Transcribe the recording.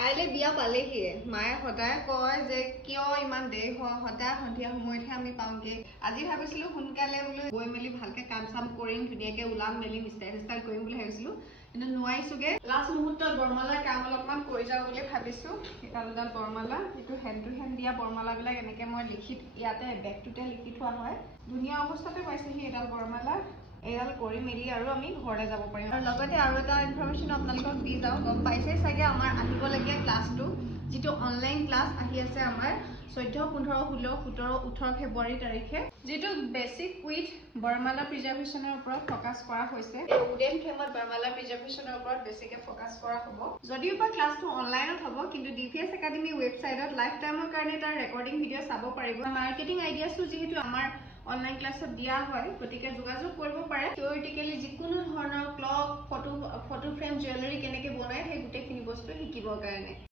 কাইলে বিয়া পালেহিয়ে মায়ে সদায় কয় যে কিয় ইমান দেৰি হয় সদায় সন্ধিয়া সময়তহে আমি পাওঁগে আজি ভাবিছিলো সোনকালে বোলো গৈ মেলি ভালকে কাম চাম কৰিম ধুনীয়াকে ওলাম মেলি ষ্টাইল কৰিম বুলি ভাবিছিলো কিন্তু নোৱাৰিছোগে লাষ্ট মুহূৰ্তত বৰমালাৰ কাম অলপমান কৰি যাওঁ বুলি ভাবিছো এডাল বৰমালা এইটো হেণ্ড টু হেণ্ড দিয়া বৰমালাবিলাক এনেকে মই লিখি ইয়াতে বেগটোতে লিখি থোৱা হয় ধুনীয়া অৱস্থাতে পাইছেহি এডাল বৰমালা এডাল কৰি মেলি আৰু আমি ঘৰলৈ যাব পাৰিম আৰু লগতে আৰু এটা ইনফৰমেশ্যন আপোনালোকক দি যাওঁ গম পাইছে চাগে আমাৰ আহিবলগীয়া ক্লাছটো যিটো অনলাইন ক্লাছ আহি আছে আমাৰ 14, 15, 16, 17, 18 ফেব্ৰুৱাৰী তাৰিখে যিটো বেসিক উইথ বৰমালা প্ৰিজাৰ্ভেশ্যনৰ ওপৰত ফকাস কৰা হৈছে এই উডেন ফ্ৰেমত বৰমালা প্ৰিজাৰ্ভেশ্যনৰ ওপৰত বেছিকে ফকাস কৰা হ'ব যদিও বা ক্লাছটো অনলাইনত হ'ব কিন্তু ডিপিএছ একাডেমি ৱেবছাইটত লাইফ টাইমৰ কাৰণে তাৰ ৰেকৰ্ডিং ভিডিঅ' চাব পাৰিব মাৰ্কেটিং আইডিয়াছটো যিহেতু আমাৰ অনলাইন ক্লাছত দিয়া হয় গতিকে যোগাযোগ কৰিব পাৰে থিওৰিটিক্যালি যিকোনো ধৰণৰ ক্লক ফটো ফ্ৰেম জুৱেলাৰী কেনেকৈ বনায় সেই গোটেইখিনি বস্তু শিকিবৰ কাৰণে